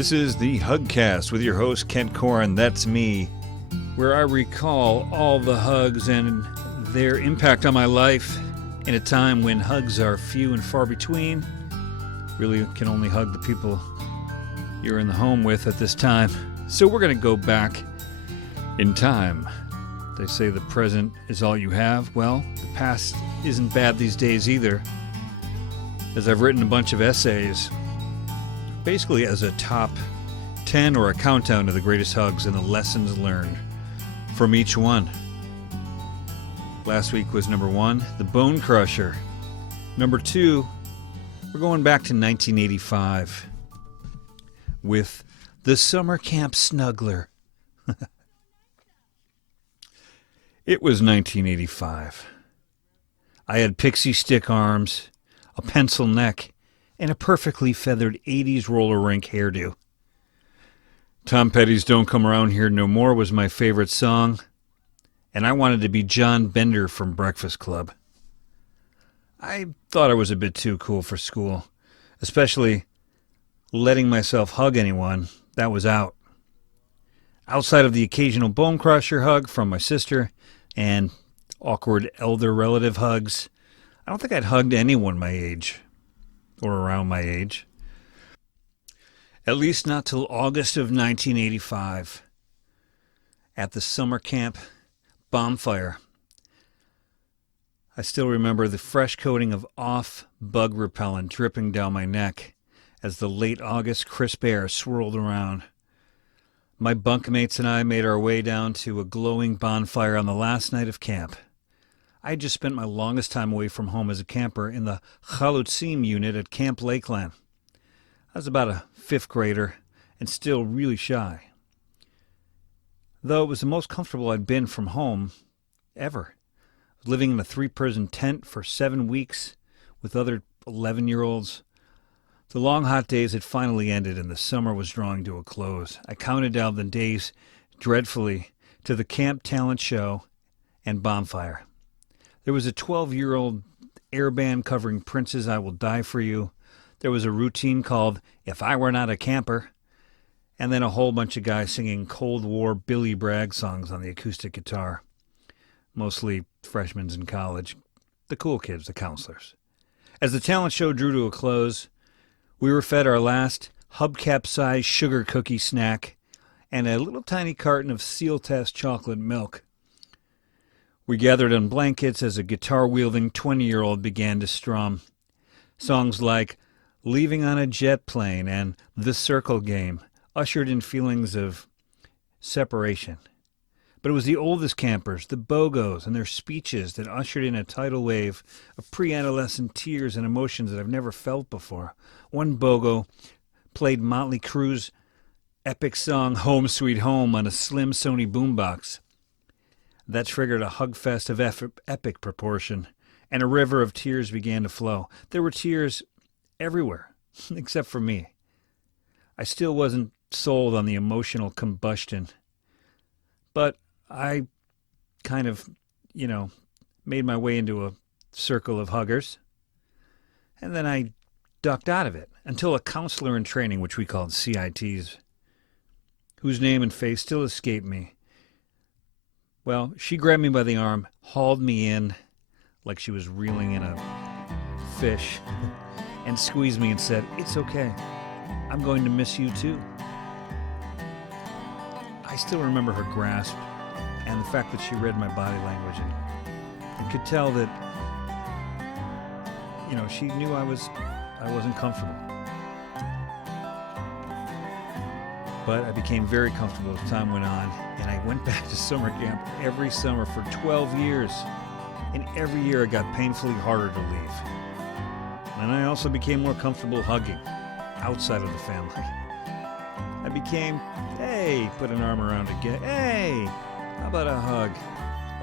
This is the Hugcast with your host, Kent Corin, that's me, where I recall all the hugs and their impact on my life in a time when hugs are few and far between. Really can only hug the people you're in the home with at this time. So we're going to go back in time. They say the present is all you have. Well, the past isn't bad these days either, as I've written a bunch of essays basically as a top 10 or a countdown to the greatest hugs and the lessons learned from each one. Last week was number 1, the Bone Crusher. Number 2, we're going back to 1985 with the Summer Camp Snuggler. It was 1985. I had pixie stick arms, a pencil neck, and a perfectly feathered 80s roller rink hairdo. Tom Petty's Don't Come Around Here No More was my favorite song, and I wanted to be John Bender from Breakfast Club. I thought I was a bit too cool for school, especially letting myself hug anyone. That was out. Outside of the occasional bone crusher hug from my sister and awkward elder relative hugs, I don't think I'd hugged anyone my age or around my age. At least not till August of 1985 at the summer camp bonfire. I still remember the fresh coating of off bug repellent dripping down my neck as the late August crisp air swirled around. My bunkmates and I made our way down to a glowing bonfire on the last night of camp. I had just spent my longest time away from home as a camper in the Chalutzim unit at Camp Lakeland. I was about a 5th grader and still really shy, though it was the most comfortable I'd been from home ever. Living in a 3-person tent for 7 weeks with other 11-year-olds. The long hot days had finally ended and the summer was drawing to a close. I counted down the days dreadfully to the camp talent show and bonfire. There was a 12-year-old air band covering Prince's I Will Die For You. There was a routine called If I Were Not a Camper. And then a whole bunch of guys singing Cold War Billy Bragg songs on the acoustic guitar. Mostly freshmen in college. The cool kids, the counselors. As the talent show drew to a close, we were fed our last hubcap-sized sugar cookie snack and a little tiny carton of Seal Test chocolate milk. We gathered on blankets as a guitar-wielding 20-year-old began to strum. Songs like Leaving on a Jet Plane and The Circle Game ushered in feelings of separation. But it was the oldest campers, the Bogos, and their speeches that ushered in a tidal wave of pre-adolescent tears and emotions that I've never felt before. One Bogo played Motley Crue's epic song Home Sweet Home on a slim Sony boombox. That triggered a hug fest of epic proportion, and a river of tears began to flow. There were tears everywhere, except for me. I still wasn't sold on the emotional combustion, but I kind of, made my way into a circle of huggers, and then I ducked out of it until a counselor in training, which we called CITs, whose name and face still escape me. Well, she grabbed me by the arm, hauled me in like she was reeling in a fish, and squeezed me and said, "It's okay. I'm going to miss you too." I still remember her grasp and the fact that she read my body language and could tell that, she knew I wasn't comfortable. But I became very comfortable as time went on, and I went back to summer camp every summer for 12 years. And every year it got painfully harder to leave. And I also became more comfortable hugging outside of the family. I became, hey, put an arm around a guy, hey, how about a hug?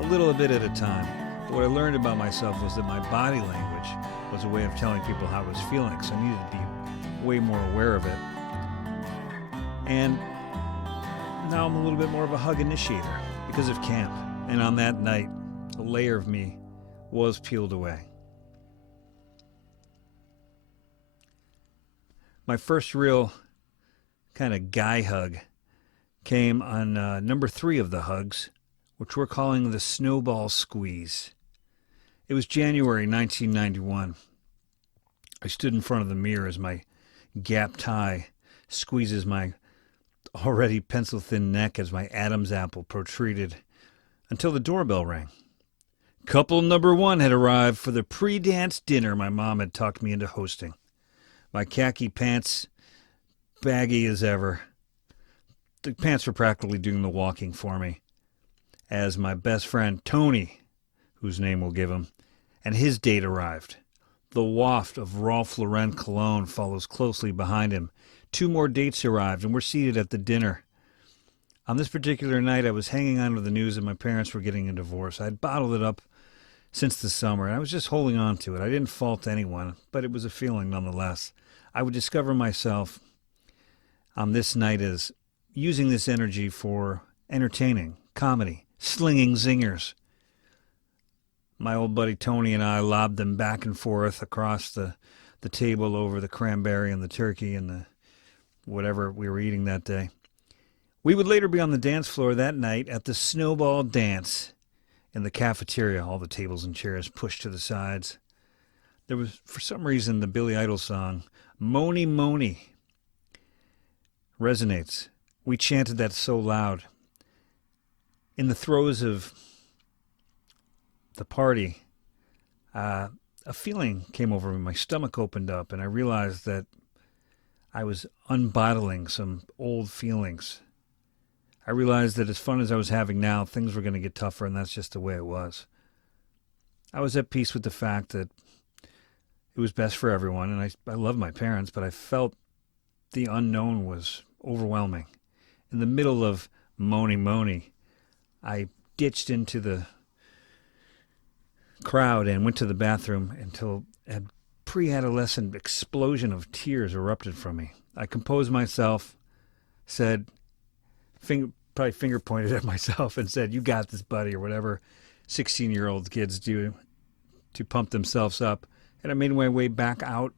A little bit at a time. But what I learned about myself was that my body language was a way of telling people how I was feeling, so I needed to be way more aware of it. And now I'm a little bit more of a hug initiator because of camp. And on that night, a layer of me was peeled away. My first real kind of guy hug came on number 3 of the hugs, which we're calling the Snowball Squeeze. It was January 1991. I stood in front of the mirror as my gap tie squeezes my already pencil-thin neck as my Adam's apple protruded until the doorbell rang. Couple number 1 had arrived for the pre-dance dinner my mom had talked me into hosting. My khaki pants, baggy as ever. The pants were practically doing the walking for me, as my best friend Tony, whose name we'll give him, and his date arrived. The waft of Ralph Lauren cologne follows closely behind him. 2 more dates arrived, and we're seated at the dinner. On this particular night, I was hanging on to the news that my parents were getting a divorce. I'd bottled it up since the summer, and I was just holding on to it. I didn't fault anyone, but it was a feeling nonetheless. I would discover myself on this night as using this energy for entertaining, comedy, slinging zingers. My old buddy Tony and I lobbed them back and forth across the table over the cranberry and the turkey and the whatever we were eating that day. We would later be on the dance floor that night at the Snowball Dance in the cafeteria, all the tables and chairs pushed to the sides. There was, for some reason, the Billy Idol song, Moni Moni, resonates. We chanted that so loud. In the throes of the party, a feeling came over me. My stomach opened up, and I realized that I was unbottling some old feelings. I realized that as fun as I was having now, things were going to get tougher, and that's just the way it was. I was at peace with the fact that it was best for everyone, and I love my parents, but I felt the unknown was overwhelming. In the middle of Moni Moni, I ditched into the crowd and went to the bathroom until a pre-adolescent explosion of tears erupted from me. I composed myself, said, probably finger pointed at myself and said, "You got this, buddy," or whatever 16-year-old kids do to pump themselves up. And I made my way back out,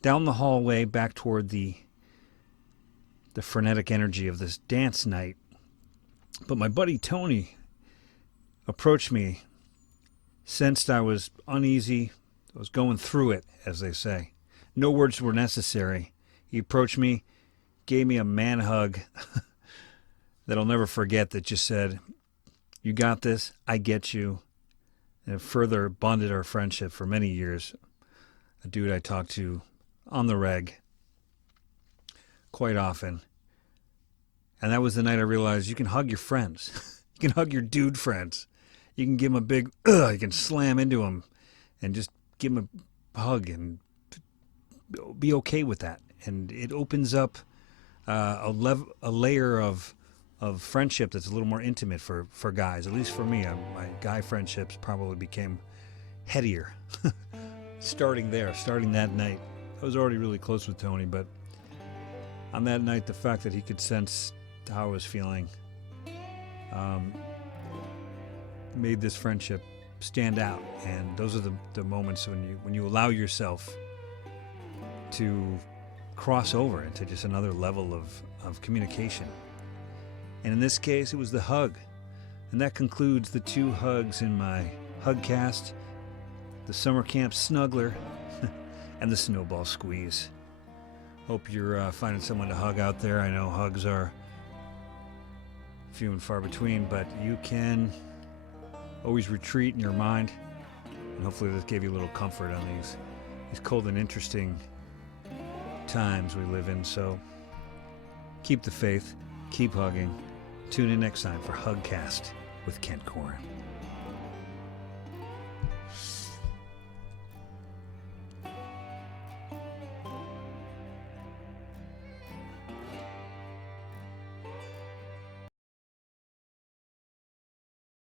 down the hallway, back toward the frenetic energy of this dance night. But my buddy Tony approached me, sensed I was uneasy, I was going through it, as they say. No words were necessary. He approached me, gave me a man hug that I'll never forget, that just said, "You got this, I get you." And it further bonded our friendship for many years. A dude I talked to on the reg quite often. And that was the night I realized you can hug your friends. You can hug your dude friends. You can give them a big, you can slam into them and just give them a hug and be okay with that. And it opens up a layer of friendship that's a little more intimate for guys. At least for me, my guy friendships probably became headier. Starting that night. I was already really close with Tony, but on that night, the fact that he could sense how I was feeling made this friendship stand out. And those are the moments when you allow yourself to cross over into just another level of communication. And in this case, it was the hug. And that concludes the 2 hugs in my Hugcast, the Summer Camp Snuggler, and the Snowball Squeeze. Hope you're finding someone to hug out there. I know hugs are few and far between, but you can always retreat in your mind. And hopefully this gave you a little comfort on these cold and interesting times we live in. So keep the faith, keep hugging. Tune in next time for Hugcast with Kent Corin.